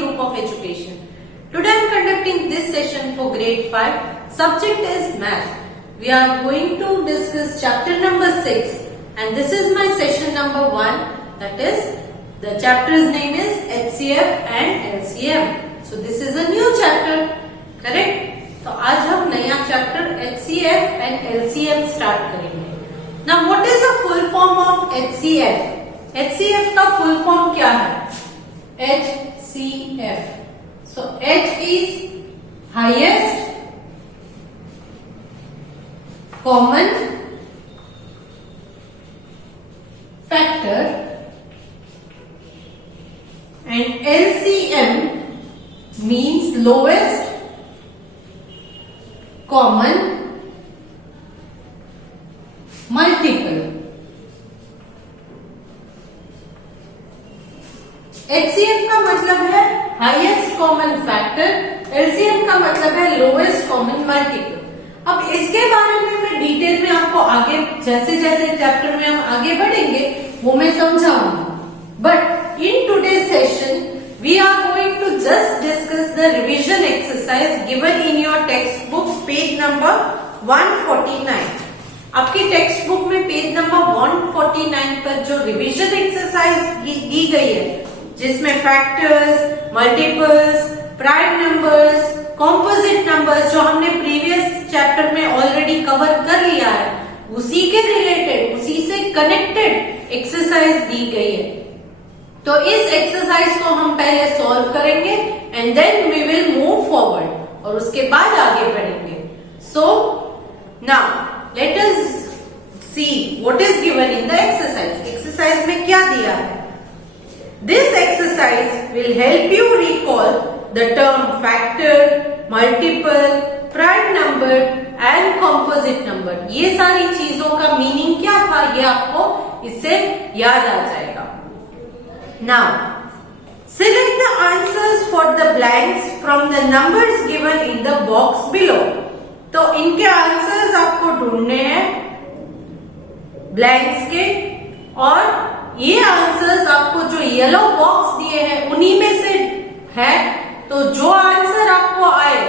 group of education. Today I am conducting this session for grade 5. Subject is math. We are going to discuss chapter number 6 and this is my session number 1. That is, the chapter's name is HCF and LCM. So this is a new chapter, correct? तो आज हम नया chapter HCF and LCM start करेंगे. Now what is the full form of HCF? HCF का full form क्या है? HCF. So H is highest common factor and LCM means lowest common multiple. HCF का मतलब है हाईएस्ट कॉमन फैक्टर, LCM का मतलब है लोएस्ट कॉमन मल्टीपल. अब इसके बारे में मैं डिटेल में आपको आगे जैसे जैसे चैप्टर में हम आगे बढ़ेंगे वो मैं समझाऊंगा. But in today's session we are going to just discuss the revision exercise given in your textbook page number 149. आपकी टेक्स्ट बुक में पेज नंबर 149 पर जो रिवीजन एक्सरसाइज दी गई है जिसमें factors, multiples, prime numbers, composite numbers जो हमने previous chapter में ऑलरेडी कवर कर लिया है उसी के रिलेटेड, उसी से कनेक्टेड एक्सरसाइज दी गई है. तो इस एक्सरसाइज को हम पहले सॉल्व करेंगे and then we will move forward और उसके बाद आगे बढ़ेंगे. So now let us see what is given in the exercise. Exercise में क्या दिया है? This exercise will help you recall the term factor, multiple, prime number and composite number. ये सारी चीजों का मीनिंग क्या था ये आपको इससे याद आ जाएगा. Now, select the answers for the blanks from the numbers given in the box below. तो इनके आंसर्स आपको ढूंढने हैं ब्लैंक्स के और ये आंसर्स आपको जो येलो बॉक्स दिए हैं उन्हीं में से है. तो जो आंसर आपको आए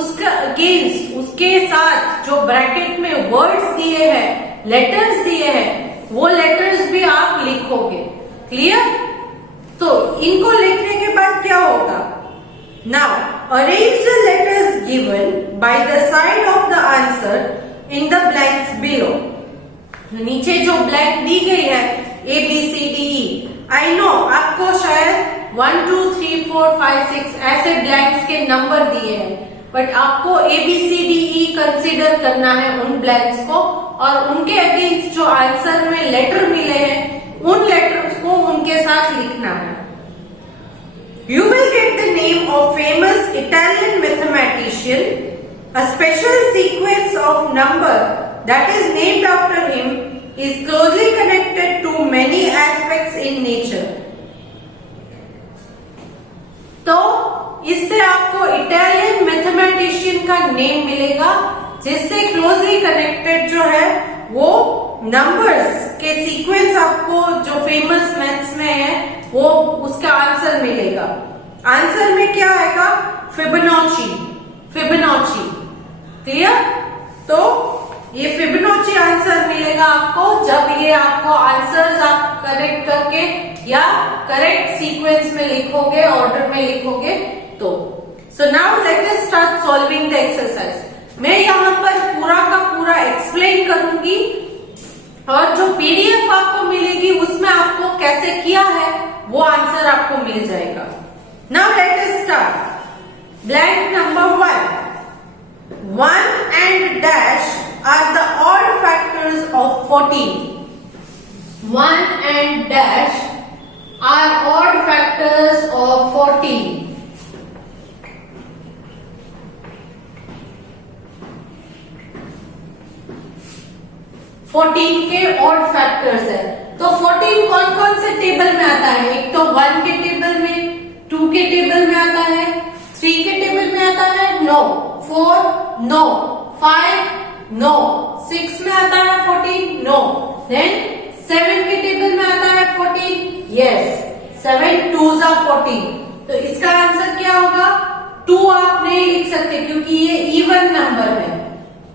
उसका अगेंस्ट उसके साथ जो ब्रैकेट में वर्ड्स दिए हैं, लेटर्स दिए हैं, वो लेटर्स भी आप लिखोगे. क्लियर? तो इनको लिखने के बाद क्या होगा? Now arrange the letters given by the side of the answer in the blanks below. नीचे जो ब्लैंक दी गई है A B C D E, I know आपको शायद 1 2 3 4 5 6 ऐसे ब्लैंक्स के नंबर दिए हैं बट आपको A B C D E consider करना है उन ब्लैंक्स को और उनके अगेंस्ट जो आंसर में लेटर मिले हैं उन लेटर्स को उनके साथ लिखना है. You will get the name of famous Italian mathematician. A special sequence of number that is named after him is closely connected to many aspects in nature. तो इससे आपको इटालियन मैथमेटिशियन का नेम मिलेगा जिससे क्लोजली कनेक्टेड जो है वो numbers के सीक्वेंस आपको जो फेमस मैथ्स में है वो उसका आंसर मिलेगा. आंसर में क्या आएगा? फिबोनाची. क्लियर? तो ये फिबोनाची आंसर मिलेगा आपको जब ये आपको आंसर्स आप करेक्ट करके या करेक्ट सीक्वेंस में लिखोगे, ऑर्डर में लिखोगे तो. सो now let us start solving the exercise. मैं यहाँ पर पूरा का पूरा एक्सप्लेन करूंगी और जो पीडीएफ आपको मिलेगी उसमें आपको कैसे किया है वो आंसर आपको मिल जाएगा. Now let us start. Blank number 1 and dash are the odd factors of 14. 1 and dash are odd factors of 14. 14 के ऑड फैक्टर्स है. तो 14 कौन कौन से टेबल में आता है? एक तो 1 के टेबल में, 2 के टेबल में आता है, 3 के टेबल में आता है, नो, 4 नो, 5 नो, 6 में आता है 14 नो, देन 7 के टेबल में आता है 14 यस, 7 2s are 14. तो इसका आंसर लिख सकते क्योंकि ये इवन नंबर है।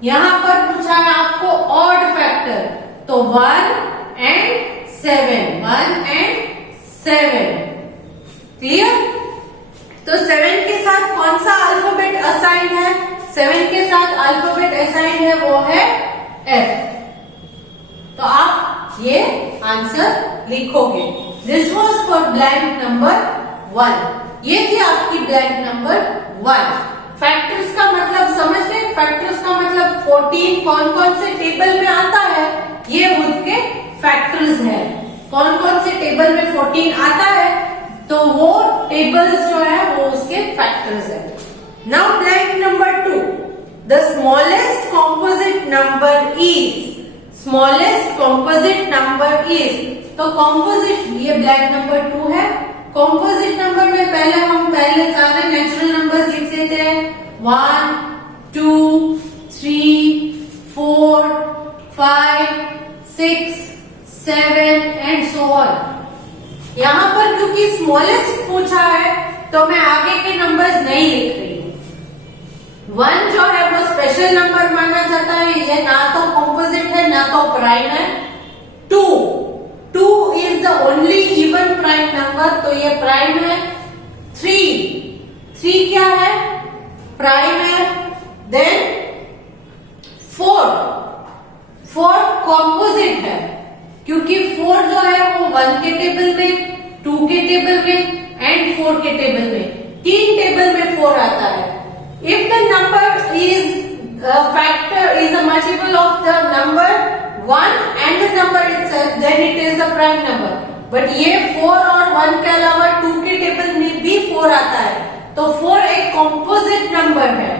यहाँ पर पूछा है आपको ऑड फैक्टर, तो 1 एंड 7, 1 एंड 7। क्लियर? तो 7 के साथ कौन सा अल्फाबेट असाइंड है? 7 के साथ अल्फाबेट असाइंड है वो है F। तो आप ये आंसर लिखोगे। This was for blank number 1। ये थी आपकी ब्लैंक नंबर 1। फैक्टर्स का मतलब समझ गए? फैक्टर्स का मतलब 14 कौन कौन से टेबल में आता है, ये उसके फैक्टर्स है। कौन कौन से टेबल में 14 आता है, तो वो टेबल्स जो है वो उसके फैक्टर्स है। Now blank number 2, the smallest composite number is, smallest composite number is, तो कॉम्पोजिट ये ब्लैंक नंबर 2 है। कॉम्पोजिट नंबर में पहले सारे नेचुरल नंबर्स लिख लेते हैं, 1 2 3 4 5 6 7 एंड सो ऑन। यहाँ पर क्योंकि स्मॉलेस्ट पूछा है तो मैं आगे के नंबर्स नहीं लिख रही हूँ। 1 जो है वो स्पेशल नंबर माना जाता है, ये ना तो कॉम्पोजिट है ना तो प्राइम है। 2 is the only even prime number, तो ये प्राइम है। 3 क्या है? प्राइम है। देन 4 कॉम्पोजिट है, क्योंकि 4 जो है वो 1 के टेबल में, 2 के टेबल में एंड 4 के टेबल में, 3 टेबल में 4 आता है। If the number is factor is a multiple of the number 1 and the number itself, then it is a prime number. But ये 4 और 1 के अलावा 2 के टेबल में भी 4 आता है, तो 4 एक कॉम्पोजिट नंबर है।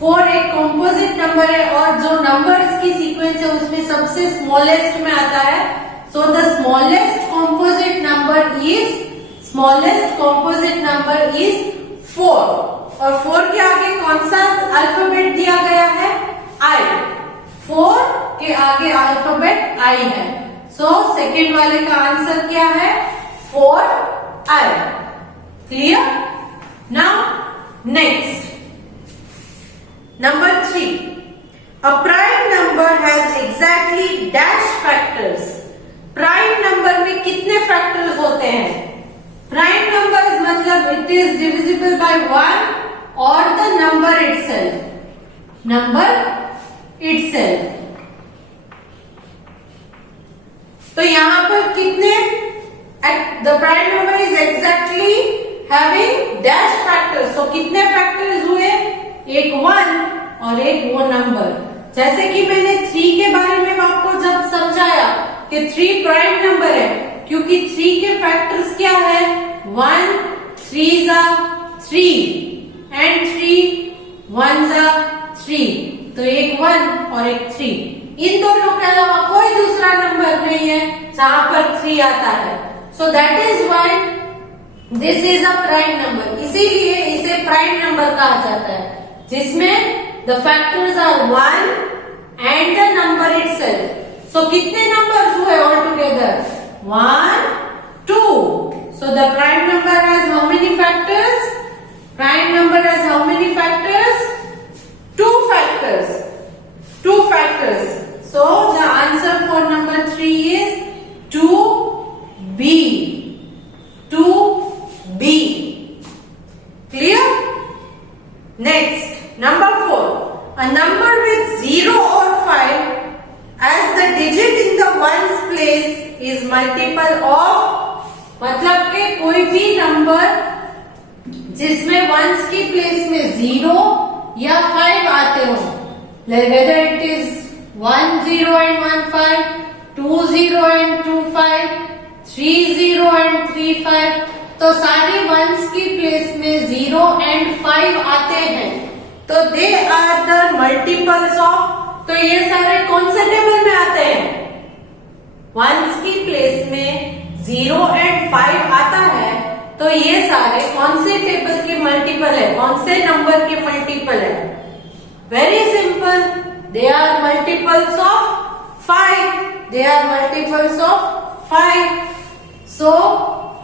4 एक कॉम्पोजिट नंबर है और जो नंबर्स की सीक्वेंस है उसमें सबसे स्मॉलेस्ट में आता है। So the smallest composite number is 4। और 4 के आगे कौन सा अल्फाबेट दिया गया है? I। 4 के आगे अल्फाबेट I है। सो सेकेंड वाले का आंसर क्या है? 4I। Clear? Now next, number 3, a prime number has exactly dash factors. Prime number में कितने फैक्टर्स होते हैं? प्राइम नंबर्स मतलब it is divisible bye 1 or the number itself। तो यहां पर कितने, the prime number is exactly having dash factors, तो कितने फैक्टर्स हुए? एक 1 और एक वो नंबर। जैसे कि मैंने 3 के बारे में आपको जब समझाया कि 3 प्राइम नंबर है, क्योंकि 3 के फैक्टर्स क्या है? 1 3 3 एंड 3 1 3, तो एक 1 और एक 3। इन दोनों के अलावा कोई दूसरा नंबर नहीं है जहां पर 3 आता है। So that is why this is a prime number. इसीलिए इसे प्राइम नंबर कहा जाता है, जिसमें the factors are 1 and the number itself. So कितने नंबर्स हुए all together? 1 2। So the prime number has how many factors? Prime number has how many factors? 2 factors. 2 factors. So the answer for number 3 is 2B. 2B. Clear? Next, number 4. A number with 0 or 5 as the digit in the ones place is multiple of, मतलब के कोई भी number जिसमें once की place में 0 या 5 आते हो, whether it is 1 0 and 1 5, 2 0 and 2 5, 3 0 and 3 5, तो सारी वंस की प्लेस में 0 and 5 आते हैं, तो they are the multiples of. तो ये सारे कौन से टेबल में आते हैं? वंस की प्लेस में 0 and 5 आता है, तो ये सारे कौन से टेबल के मल्टीपल है? कौन से नंबर के मल्टीपल है? Very simple, they are multiples of 5। They are multiples of 5। So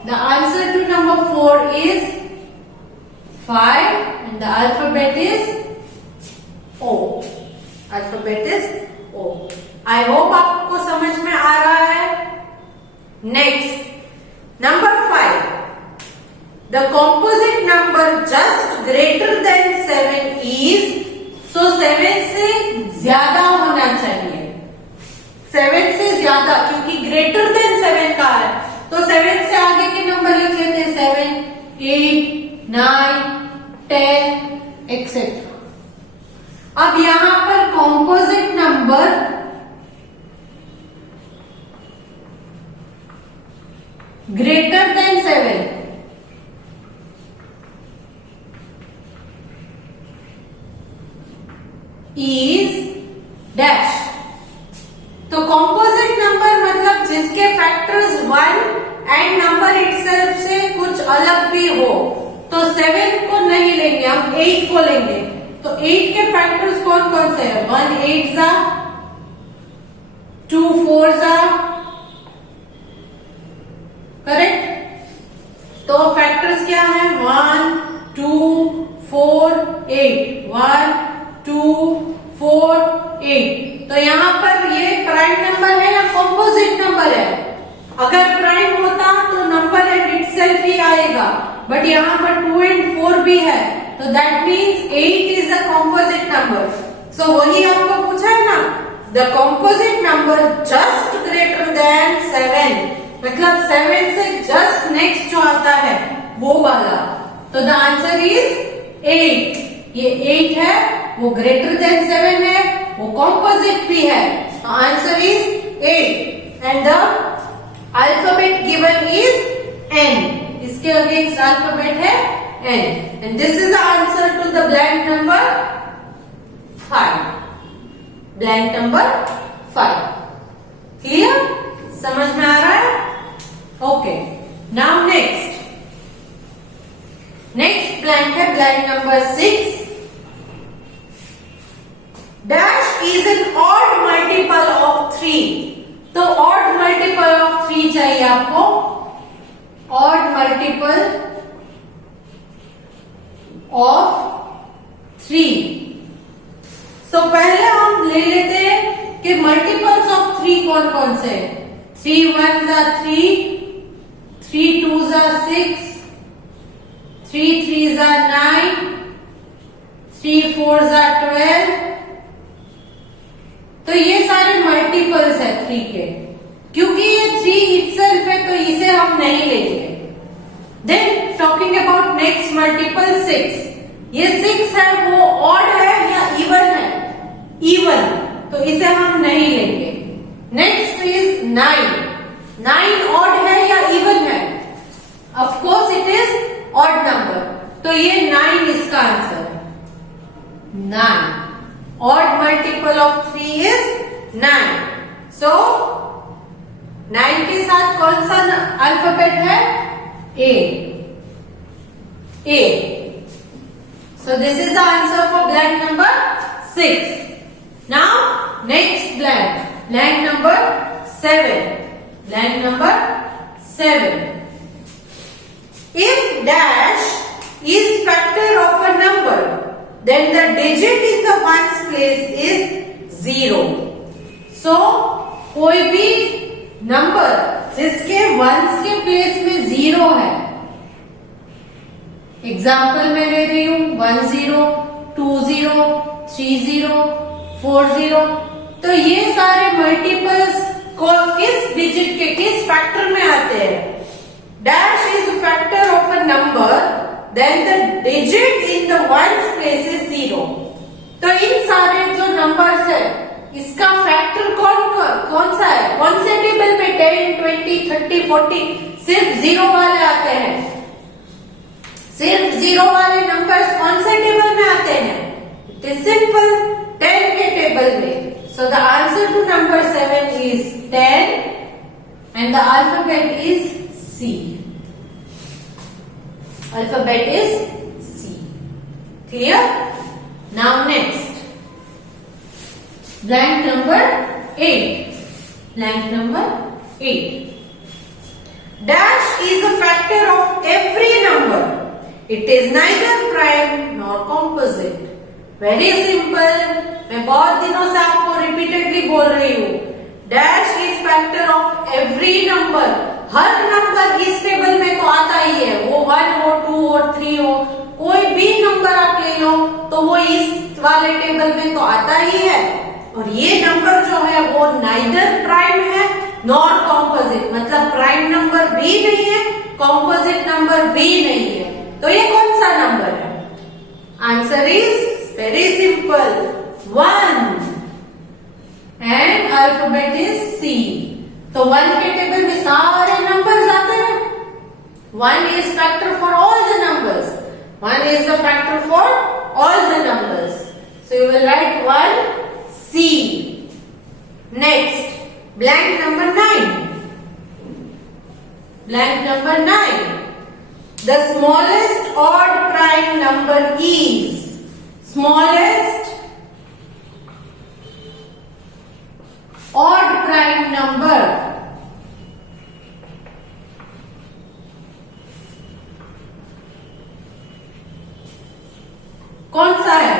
the answer to number 4 is 5 and the alphabet is O. Alphabet is O. I hope आपको समझ में आ रहा है. Next, number 5. The composite number just greater than 7 is, so 7 से ज्यादा होना चाहिए. 7 से ज्यादा, क्योंकि greater than 7 का है, तो 7 से आगे के नंबर लिख लेते हैं. 7, 8, 9, 10 एक्सेट्रा. अब यहां पर composite number greater than 7 is dash. तो कॉम्पोजिट नंबर मतलब जिसके फैक्टर्स 1 एंड नंबर इटसेल्फ से कुछ अलग भी हो. तो 7 को नहीं लेंगे, हम 8 को लेंगे. तो 8 के फैक्टर्स कौन कौन से है? 1 8 जा, 2 4 जा, करेक्ट. तो फैक्टर्स क्या है? 1 2 4 8, 1 2 4 8. तो यहाँ पर ये प्राइम नंबर है या कॉम्पोजिट नंबर है? अगर प्राइम होता तो नंबर एंड इटसेल्फ ही आएगा, बट यहाँ पर 2 and 4 भी है, तो that means 8 is a composite number. So वही आपको पूछा है ना, the composite number just greater than 7, मतलब 7 से जस्ट नेक्स्ट जो आता है वो वाला. तो द आंसर इज 8. ये 8 है, वो ग्रेटर देन 7 है, वो कॉम्पोजिट भी है. Answer is 8 and the alphabet given is N. इसके अगेंस्ट अल्फाबेट है N. And this is the answer to the blank number 5. Blank number 5. Clear? समझ में आ रहा है? ओके. नाउ नेक्स्ट ब्लैंक है blank number 6. Dash is an odd multiple of 3. तो odd multiple of 3 चाहिए आपको. Odd multiple of 3. सो पहले हम ले लेते हैं कि मल्टीपल्स ऑफ 3 कौन कौन से हैं. 3 1 जा 3, 3 2 जा 6, 3 3 जा 9, 3 4 जा 12. तो ये सारे मल्टीपल्स है 3 के. क्योंकि ये 3 इटसेल्फ है तो इसे हम नहीं लेंगे. Then talking about next multiple 6. ये 6 है, वो ऑड है या इवन है? इवन, तो इसे हम नहीं लेंगे. Next is 9. 9 ऑड है या इवन है? Of course it is odd number, तो ये 9 इसका आंसर है. 9. Odd multiple of 3 is 9. So 9 के साथ कौन सा अल्फाबेट है? A. A. So this is the answer for blank number 6. Now next blank. Blank number 7. Blank number 7. If dash is factor of a number, then the digit in the ones place is 0. So कोई भी number जिसके once के place में 0 है, example मैं ले रही हूं 10 20 30 40. तो ये सारे मल्टीपल्स किस डिजिट के, किस फैक्टर में आते हैं? Dash is factor of a number, then the digit in the ones place is 0. तो इन सारे जो नंबर्स है इसका फैक्टर कौन सा है? कौन से टेबल में 10 20 30 40 सिर्फ 0 वाले आते हैं. सिर्फ 0 वाले नंबर्स कौन से टेबल में आते हैं? इट इज सिंपल, 10 के टेबल में. So the answer to number 7 is 10 and the alphabet is C. Alphabet is C. Clear? Now next. Blank number 8. Blank number 8. Dash is a factor of every number it is neither prime nor composite. Very simple, मैं बहुत दिनों से आपको repeatedly बोल रही हूँ, dash is factor of every number. Her number इस table में तो आता ही है, वो 1 हो 2 हो 3 हो, कोई भी नंबर आप ले लो तो वो इस वाले टेबल में तो आता ही है। और ये नंबर जो है वो नाइदर प्राइम है नॉर कॉम्पोजिट, मतलब प्राइम नंबर भी नहीं है, कॉम्पोजिट नंबर भी नहीं है। तो ये कौन सा नंबर है? Answer is very simple, 1 and alphabet is C. तो 1 के टेबल में सारे नंबर्स आते हैं। 1 is factor for all the numbers. 1 is the factor for all the numbers. So you will write 1 C. Next, blank number 9. Blank number 9. The smallest odd prime number is smallest odd prime number कौन सा है?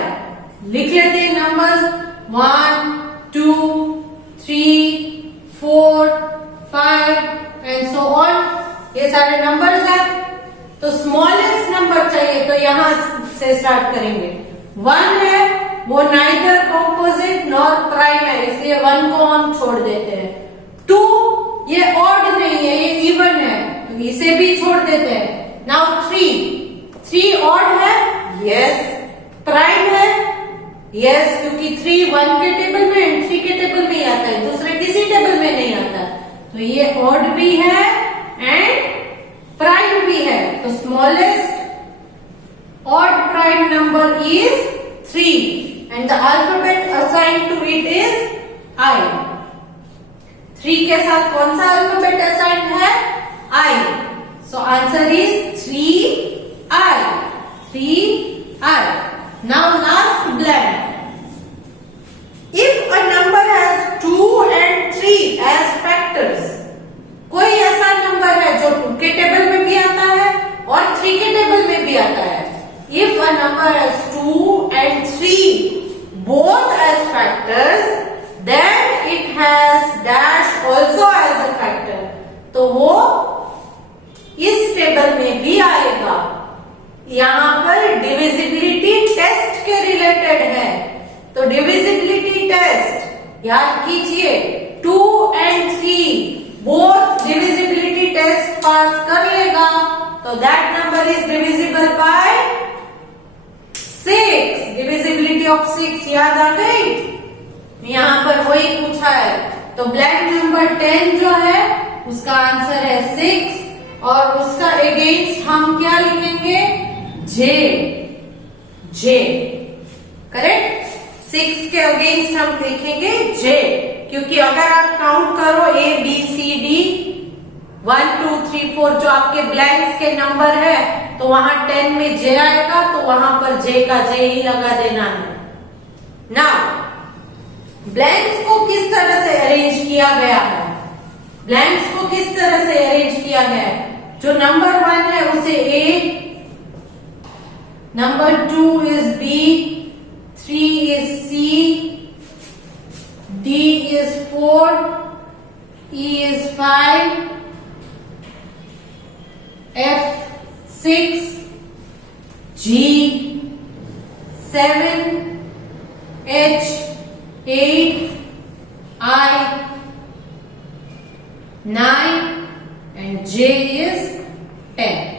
लिख लेते हैं numbers 1 2 3 4 5 and so on, ये सारे numbers हैं। तो स्मॉलेस्ट नंबर चाहिए तो यहां से स्टार्ट करेंगे। 1 है वो नाइदर कॉम्पोजिट नॉर प्राइम है, इसलिए 1 को हम छोड़ देते हैं। 2 ये ऑड नहीं है, ये इवन है, तो इसे भी छोड़ देते हैं। नाउ 3 ऑड है, यस। प्राइम है, यस, क्योंकि 3 1 के टेबल में एंड 3 के टेबल में ही आता है, दूसरे किसी टेबल में नहीं आता। तो ये ऑड भी है एंड प्राइम भी है। तो smallest odd prime number is 3 and the alphabet assigned to it is I। 3 के साथ कौन सा अल्फाबेट असाइन्ड है? I। सो answer is 3I। 3I। Now last blank. If a number has 2 and 3 as factors, कोई ऐसा नंबर है जो 2 के टेबल में भी आता है और 3 के टेबल में भी आता है। If a number has 2 and 3 both as factors, then it has dash also as a factor. तो वो इस टेबल में भी आएगा। यहां पर डिविजिबिलिटी टेस्ट के रिलेटेड है, तो डिविजिबिलिटी टेस्ट याद कीजिए। 2 and 3 both divisibility test pass कर लेगा तो that number is divisible by 6। Divisibility of 6 याद आ गई? यहां पर वही पूछा है। तो ब्लैंक नंबर 10 जो है उसका आंसर है 6 और उसका अगेंस्ट हम क्या लिखेंगे? J। करेक्ट। 6 के अगेंस्ट हम लिखेंगे J, क्योंकि अगर आप काउंट करो A B C D 1 2 3 4 जो आपके ब्लैंक्स के नंबर है, तो वहां 10 में J आएगा, तो वहां पर J का J ही लगा देना है। नाउ ब्लैंक्स को किस तरह से अरेंज किया गया है? ब्लैंक्स को किस तरह से अरेंज किया गया है? जो नंबर 1 है उसे A, number 2 is B, 3 is C, D is 4, E is 5, F 6, G 7, H 8, I 9 and J is 10।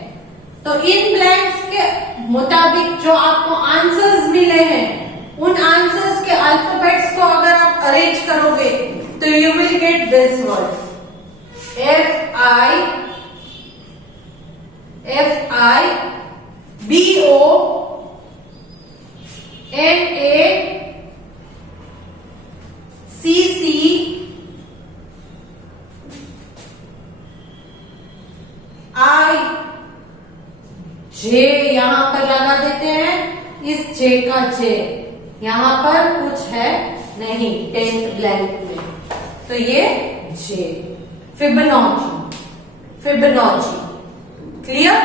तो इन ब्लैंक्स के मुताबिक जो आपको आंसर्स मिले हैं, उन आंसर्स के अल्फाबेट्स को अगर आप अरेंज करोगे तो you will get this word F I B O N A C C I J यहां पर लगा देते हैं। इस J का J यहां पर कुछ है नहीं 10th ब्लैंक में, तो ये J फिबोनाची। क्लियर?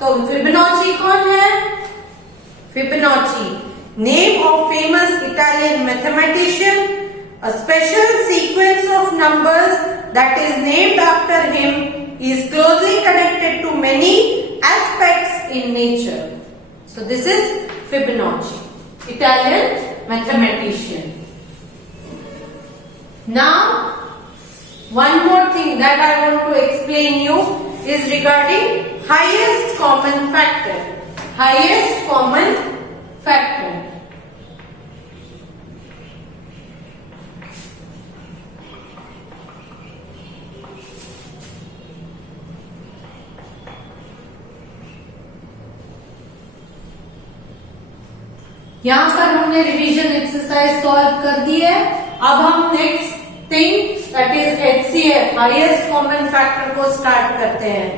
तो फिबोनाची कौन है? Fibonacci, name of famous Italian mathematician, a special sequence of numbers that is named after him is closely connected to many aspects in nature. So this is Fibonacci, Italian mathematician. Now one more thing that I want to explain you is regarding highest common factor. Highest common factor. यहां पर हमने revision exercise solve कर दी है। अब हम next thing that is HCF, highest common factor को start करते हैं।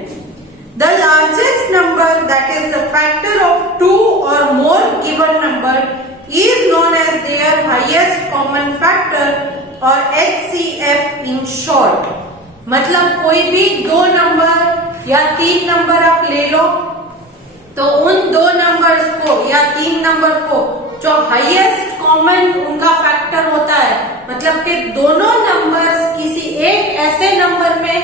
The largest number that is the factor of 2 और more given number is known as their highest common factor और HCF इन शॉर्ट। मतलब कोई भी 2 नंबर या 3 number आप ले लो, तो उन 2 नंबर्स को या 3 नंबर को जो हाईएस्ट कॉमन उनका फैक्टर होता है, मतलब कि दोनों नंबर्स किसी एक ऐसे नंबर में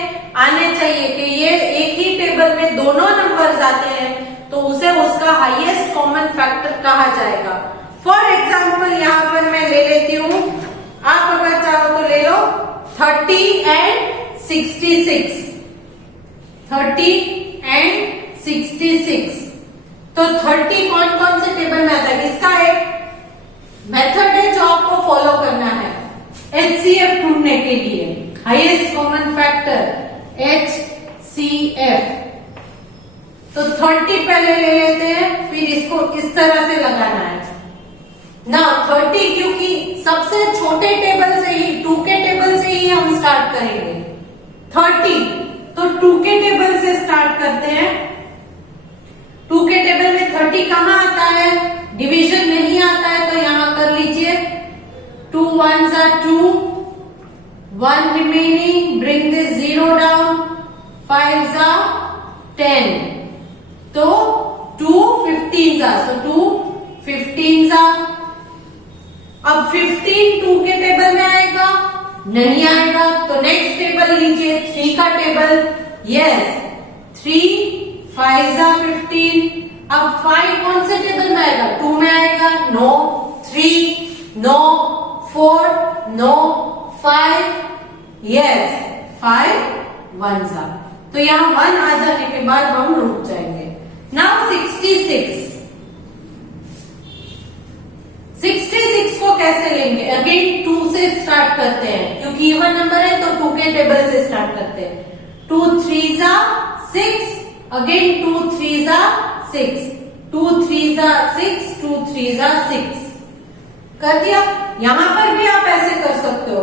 आने चाहिए कि ये एक ही टेबल में दोनों नंबर्स आते हैं, तो उसे उसका हाईएस्ट कॉमन फैक्टर कहा जाएगा। फॉर एग्जाम्पल यहाँ पर मैं ले लेती हूँ, आप अगर चाहो तो ले लो 30 एंड 66, 30 एंड 66। तो 30 कौन कौन से टेबल में आता है, इसका एक मेथड है जो आपको फॉलो करना है HCF ढूंढने के लिए, हाईएस्ट कॉमन फैक्टर HCF। तो 30 पहले ले लेते हैं, फिर इसको इस तरह से लगाना है ना। 30 क्योंकि सबसे छोटे टेबल से ही, 2 के टेबल से ही हम स्टार्ट करेंगे 30, तो 2 के टेबल से स्टार्ट करते हैं। 2 के टेबल में 30 कहाँ आता है, डिवीजन नहीं आता है, तो यहां कर लीजिए 2 1s are 2, 1 remaining, bring this 0 down, 5s are 10, तो 2 15s are, so 2 15s are। अब 15 2 के टेबल में आएगा, नहीं आएगा, तो नेक्स्ट टेबल लीजिए 3 का टेबल, यस 3 5s are 15। अब 5 कौन से टेबल में आएगा, 2 में आएगा, no 3, no 4, no 5, yes 5 1s are। तो यहाँ 1 आ जाने के बाद हम रुक जाएंगे। नाउ 66 को कैसे लेंगे, अगेन 2 से स्टार्ट करते हैं, क्योंकि इवन नंबर है तो 2 के टेबल से स्टार्ट करते हैं। 2 3s are 6, again 2 3s are 6, 2 3s are 6, 2 3s are 6 कर दिया। यहां पर भी आप ऐसे कर सकते हो,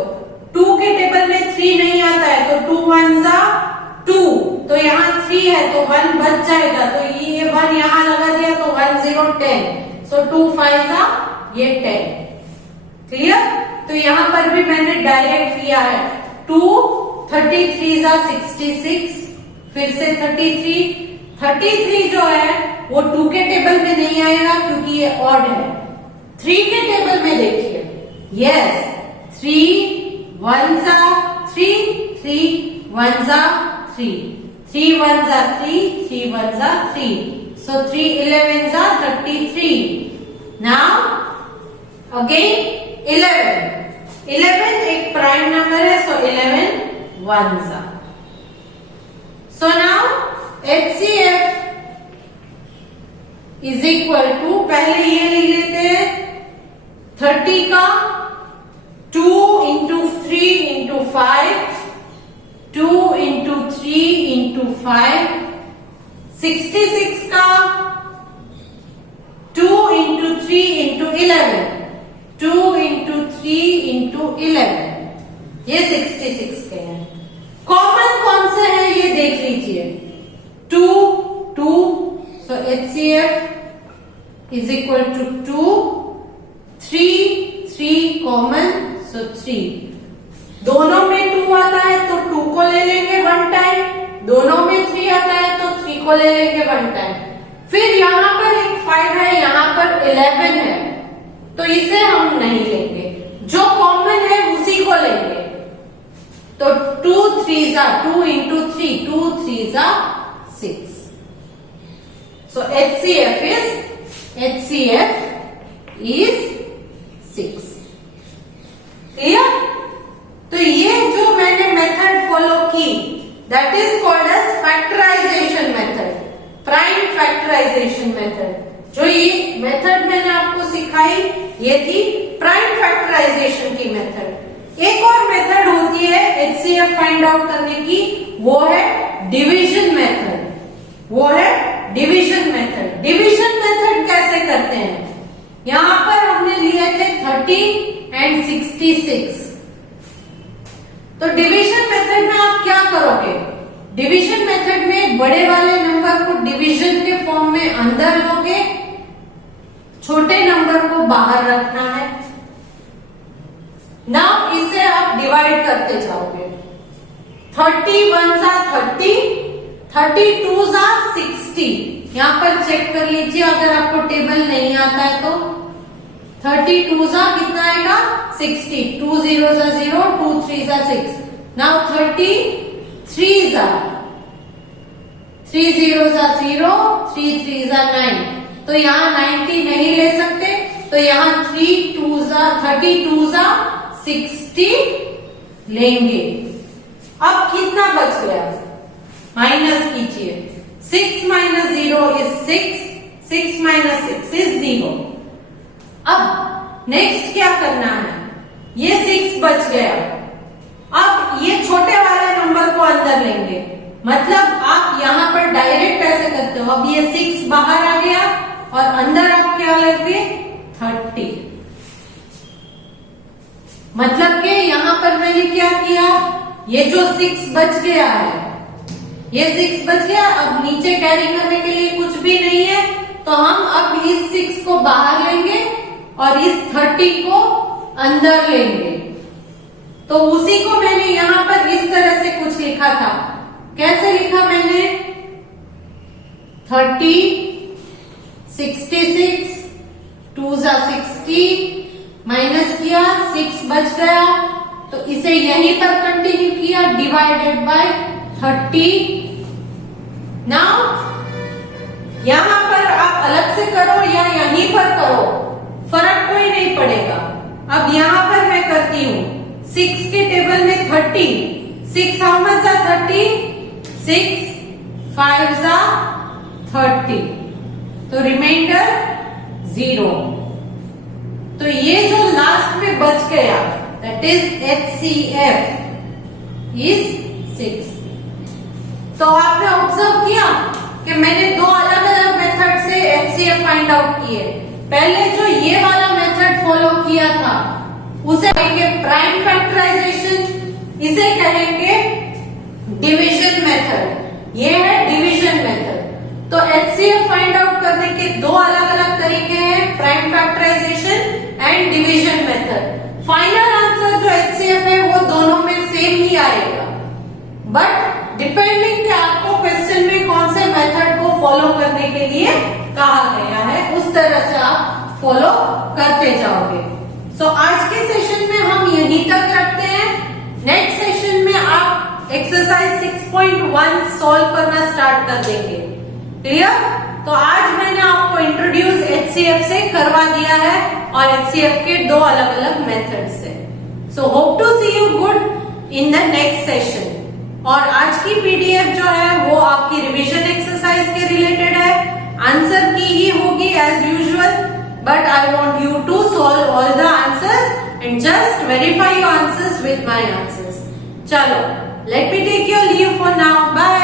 2 के टेबल में 3 नहीं आता है, तो 2 1s are 2, तो यहाँ 3 है तो 1 बच जाएगा, तो ये 1 यहाँ लगा दिया, तो 1 0 10, सो 2 5s are ये 10। क्लियर? तो यहाँ पर भी मैंने डायरेक्ट किया है, 2 33s are 66, फिर से 33 जो है वो 2 के टेबल में नहीं आएगा क्योंकि ये ऑड है। 3 के टेबल में देखिए, yes 3 1s are 3, 3 1s are 3, 3 1s are 3, 3 1s are 3, so 3 11s are 33। Now again 11 एक प्राइम नंबर है, सो 11 1s are। So now HCF is equal to, पहले ये लिख लेते हैं 30 का 2 into 3 into 5, 2 into 3 into 5, 66 का 2 into 3 into 11, 2 into 3 into 11, ये 66 के हैं। कॉमन कौन से है ये देख लीजिए, 2 2, so HCF is equal to 2, 3 common, so 3। दोनों में 2 आता है तो 2 को ले लेंगे 1 टाइम, दोनों में 3 आता है तो 3 को ले लेंगे 1 टाइम, फिर यहाँ पर एक 5 है, यहाँ पर 11 है, तो इसे हम नहीं लेंगे, जो कॉमन है उसी को लेंगे। तो 2 3 2 into 3, 2 3 6. So HCF is 6. Clear? तो ये जो मैंने मेथड फॉलो की, that is called as factorisation method, prime factorisation method. जो ये मेथड मैंने आपको सिखाई, ये थी प्राइम फैक्टराइजेशन की मेथड। एक और मेथड होती है HCF फाइंड आउट करने की, वो है डिवीजन मेथड। वो है डिवीजन मेथड। डिवीजन मेथड कैसे करते हैं? यहां पर हमने लिए थे 30 and 66। तो डिवीजन मेथड में आप क्या करोगे? डिवीजन मेथड में बड़े वाले नंबर को डिवीजन के फॉर्म में अंदर लोगे, छोटे नंबर को बाहर रखना है। नाउ इसे आप डिवाइड करते जाओगे। 31 30, 32 60। यहां पर चेक कर लीजिए अगर आपको टेबल नहीं आता है तो। 32 कितना आएगा? 60। 2 0 0, 2 3 6। नाउ 33 3 0 0, 3 3 9। तो यहाँ 90 नहीं ले सकते, तो यहाँ 32 60 लेंगे। अब कितना बच गया? माइनस कीजिए। 6 minus 0 is 6, 6 minus 6 is 0। अब नेक्स्ट क्या करना है? ये 6 बच गया। अब ये छोटे वाले नंबर को अंदर लेंगे, मतलब आप यहाँ पर डायरेक्ट ऐसे करते हो। अब ये 6 बाहर आ गया और अंदर आप क्या लेंगे? 30। मतलब कि यहाँ पर मैंने क्या किया, ये जो 6 बच गया है, ये 6 बच गया। अब नीचे कैरी करने के लिए कुछ भी नहीं है, तो हम अब इस 6 को बाहर लेंगे और इस 30 को अंदर लेंगे। तो उसी को मैंने यहाँ पर इस तरह से कुछ लिखा था। कैसे लिखा मैंने? 30 66, 2 60, माइनस किया, 6 बच गया, तो इसे यहीं पर कंटिन्यू किया, डिवाइडेड बाय 30। नाउ यहां पर आप अलग से करो या यहीं पर करो, फर्क कोई नहीं पड़ेगा। अब यहां पर मैं करती हूं 6 के टेबल में 30। 6 हाउ मच जा 30? 6 5 जा 30, तो रिमाइंडर 0। तो ये जो लास्ट में बच गया, दैट इज HCF इज 6। तो आपने ऑब्जर्व किया कि मैंने दो अलग अलग मेथड से HCF फाइंड आउट किए। पहले जो ये वाला मेथड फॉलो किया था उसे कहेंगे प्राइम फैक्टराइजेशन, इसे कहेंगे डिवीजन मेथड। ये है डिवीजन मेथड। तो HCF फाइंड आउट करने के दो अलग अलग तरीके हैं, prime factorisation and division method. Final answer जो HCF है वो दोनों में सेम ही आएगा, बट डिपेंडिंग कि आपको क्वेश्चन में कौन से मेथड को फॉलो करने के लिए कहा गया है, उस तरह से आप फॉलो करते जाओगे। सो आज के सेशन में हम यहीं तक रखते हैं। नेक्स्ट सेशन में आप एक्सरसाइज 6.1 सॉल्व करना स्टार्ट कर देंगे। क्लियर? तो आज मैंने आपको इंट्रोड्यूस HCF से करवा दिया है और HCF के दो अलग अलग मेथड से। So hope to see you good in the next session. और आज की PDF जो है वो आपकी रिवीजन एक्सरसाइज के रिलेटेड है, आंसर की ही होगी as usual, but I want you to solve all the answers and just verify your answers with my answers. चलो, let me take your leave for now. Bye.